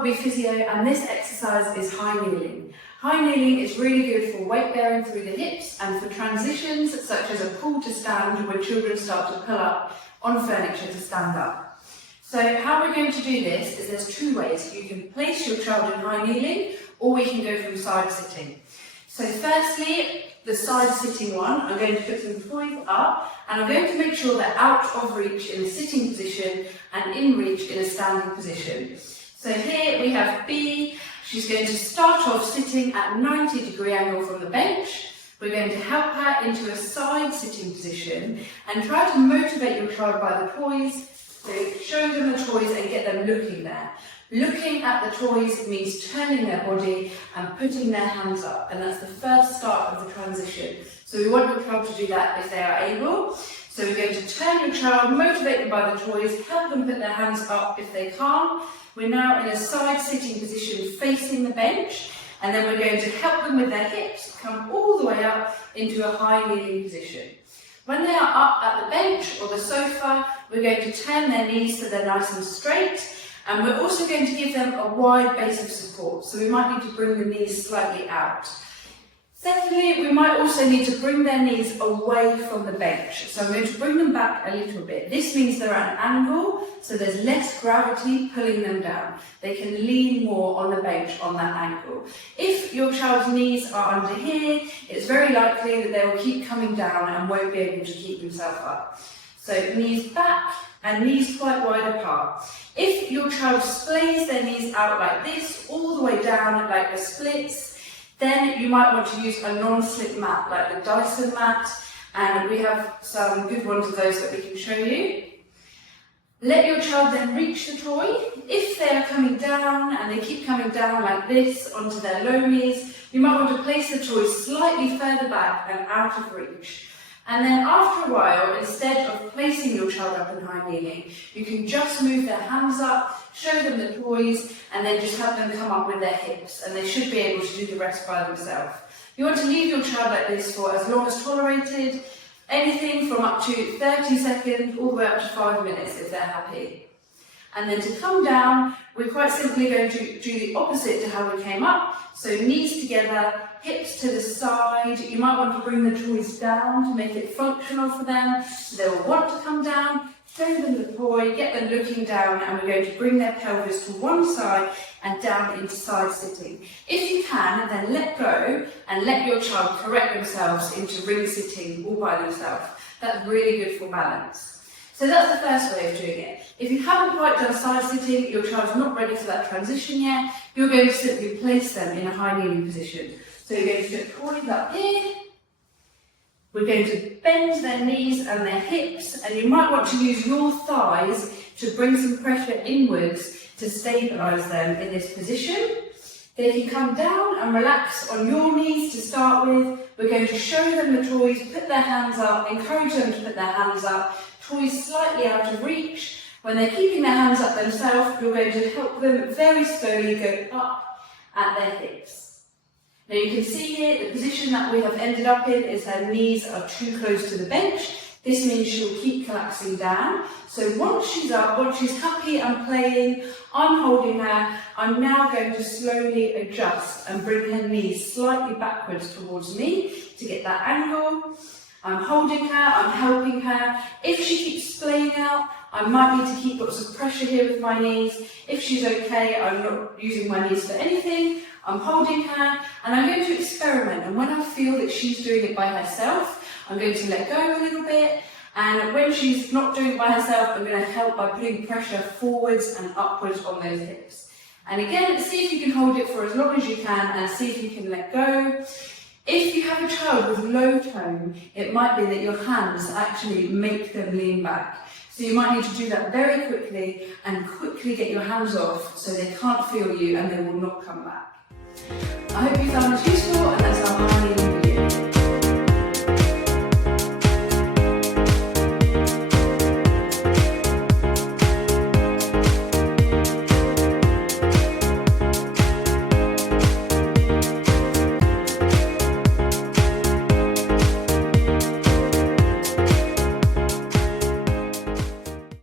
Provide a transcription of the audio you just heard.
Bumble Bee Physio, and this exercise is high kneeling. High kneeling is really good for weight bearing through the hips and for transitions such as a pull to stand when children start to pull up on furniture to stand up. So how we're going to do this is there's two ways. You can place your child in high kneeling, or we can go from side sitting. So firstly, the side sitting one, I'm going to put some toys up and I'm going to make sure they're out of reach in a sitting position and in reach in a standing position. So here we have B. She's going to start off sitting at 90-degree angle from the bench. We're going to help her into a side sitting position and try to motivate your child by the toys. So show them the toys and get them looking there. Looking at the toys means turning their body and putting their hands up, and that's the first start of the transition. So we want your child to do that if they are able. So we're going to turn your child, motivate them by the toys, help them put their hands up if they can't. We're now in a side sitting position facing the bench, and then we're going to help them with their hips come all the way up into a high kneeling position. When they are up at the bench or the sofa, we're going to turn their knees so they're nice and straight. And we're also going to give them a wide base of support, so we might need to bring the knees slightly out. Secondly, we might also need to bring their knees away from the bench. So I'm going to bring them back a little bit. This means they're at an angle, so there's less gravity pulling them down. They can lean more on the bench on that angle. If your child's knees are under here, it's very likely that they will keep coming down and won't be able to keep themselves up. So knees back and knees quite wide apart. If your child splays their knees out like this, all the way down like the splits, then you might want to use a non-slip mat like the Dyson mat, and we have some good ones of those that we can show you. Let your child then reach the toy. If they are coming down and they keep coming down like this onto their low knees, you might want to place the toy slightly further back and out of reach. And then after a while, instead of placing your child up in high kneeling, you can just move their hands up, show them the toys, and then just have them come up with their hips, and they should be able to do the rest by themselves. You want to leave your child like this for as long as tolerated, anything from up to 30 seconds all the way up to 5 minutes if they're happy. And then to come down, we're quite simply going to do the opposite to how we came up. So knees together, hips to the side. You might want to bring the toys down to make it functional for them. They will want to come down, show them the toy, get them looking down, and we're going to bring their pelvis to one side and down into side sitting. If you can, then let go and let your child correct themselves into ring sitting all by themselves. That's really good for balance. So that's the first way of doing it. If you haven't quite done side sitting, your child's not ready for that transition yet, you're going to simply place them in a high kneeling position. So you're going to put toys up here, we're going to bend their knees and their hips, and you might want to use your thighs to bring some pressure inwards to stabilise them in this position. They can come down and relax on your knees to start with. We're going to show them the toys, put their hands up, encourage them to put their hands up, toys slightly out of reach. When they're keeping their hands up themselves, you're going to help them very slowly go up at their hips. Now you can see here the position that we have ended up in is her knees are too close to the bench. This means she'll keep collapsing down. So once she's up, once she's happy and playing, I'm holding her. I'm now going to slowly adjust and bring her knees slightly backwards towards me to get that angle. I'm holding her, I'm helping her. If she keeps splaying out, I might need to keep lots of pressure here with my knees. If she's okay, I'm not using my knees for anything. I'm holding her, and I'm going to experiment. And when I feel that she's doing it by herself, I'm going to let go a little bit. And when she's not doing it by herself, I'm going to help by putting pressure forwards and upwards on those hips. And again, see if you can hold it for as long as you can, and see if you can let go. If you have a child with low tone, it might be that your hands actually make them lean back. So you might need to do that very quickly and quickly get your hands off so they can't feel you and they will not come back. I hope you found this useful, and that's our